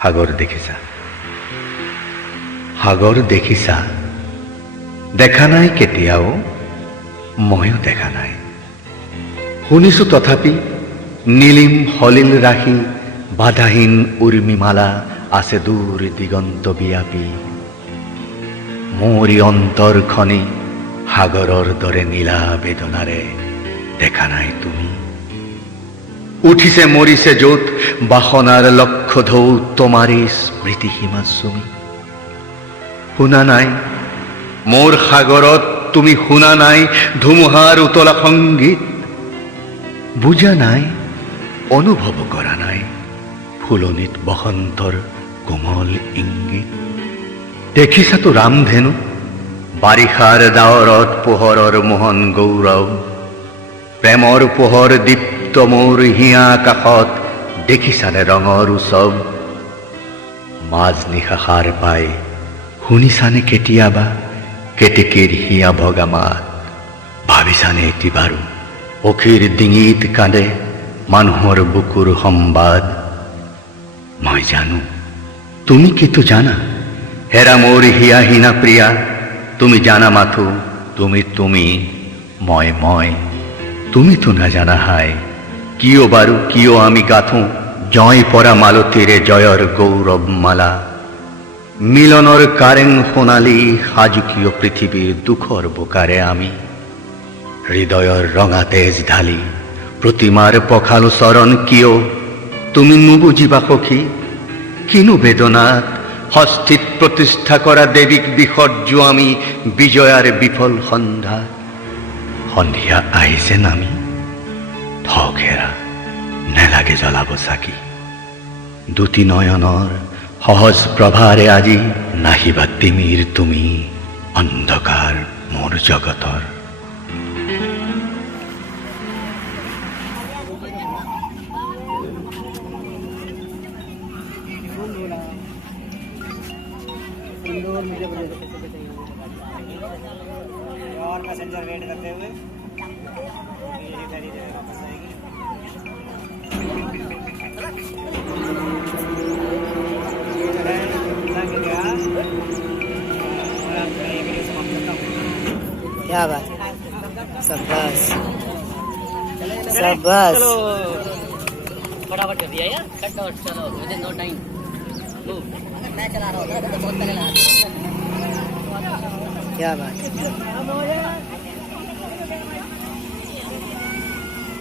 সাগৰ দেখিছা, সাগৰ দেখিছা? দেখা নাই কেতিয়াও, ময়ো দেখা নাই। শুনিছো তথাপি নীলিম সলিল ৰাশি, বাধাহীন উৰ্মিমালা আছে দূৰ দিগন্ত ব্যাপী। মোৰি অন্তৰখনি সাগৰৰ দৰে নীলা বেদনাৰে দেখা নাই তুমি? উঠিছে মৰিছে য'ত বাসনাৰ লক্ষ্য ঢৌ, তোমাৰে স্মৃতি হিমাচুমি। শুনা নাই মোৰ সাগৰত, তুমি শুনা নাই ধুমুহাৰ উতলা সংগীত? বুজা নাই, অনুভৱ কৰা নাই ফুলনিত বসন্তৰ কোমল ইংগিত? দেখিছাতো ৰামধেনু, বাৰিষাৰ ডাৱৰত পোহৰৰ মোহন গৌৰৱ। প্ৰেমৰ পোহৰ দীপ্ত মোৰ হিয়া কাষত, দেখিছানে ৰঙৰ উৎসৱ? মাজনিশা সাৰ পাই শুনিছানে কেতিয়াবা কেতেকীৰ হিয়া ভগা মাত? ভাবিছানে এটি বাৰু পক্ষীৰ ডিঙিত কান্দে মানুহৰ বুকুৰ সম্বাদ? মই জানো, তুমি কিন্তু জানা হেৰা মোৰ হিয়াহীনা প্ৰিয়া। তুমি জানা মাথো, তুমি মই। তুমিতো নাজানা হাই কিয় বাৰু, কিয় আমি গাথো জয় পৰা মালতীৰে জয়ৰ গৌৰৱ মালা। মিলনৰ কাৰেং সোণালী সাজুকীয় পৃথিৱীৰ দুখৰ বোকাৰে আমি হৃদয়ৰ ৰঙা তেজ ঢালি প্ৰতিমাৰ পখালো চৰণ। কিয় তুমি নুবুজিবা সখী, কিনো বেদনাত হস্তিত প্ৰতিষ্ঠা কৰা দেৱীক বিসৰ্জো আমি বিজয়াৰ বিফল সন্ধ্যা। সন্ধিয়া আহিছে নামি, থওক হেৰা নেলাগে জ্বলাব চাকি। দুটি নয়নৰ সহজ প্ৰভাৰে আজি নাহিবা তিমিৰ তুমি অন্ধকাৰ মোৰ জগতৰ। और पैसेंजर वेट करते हुए यही सारी जगह वापस आएगी। क्या बात, शाबाश शाबाश। फटाफट कर दिया यार, कट आउट। चलो विद इन नो टाइम। मैं चला रहा हूँ तो बहुत पहले लगा। क्या बात।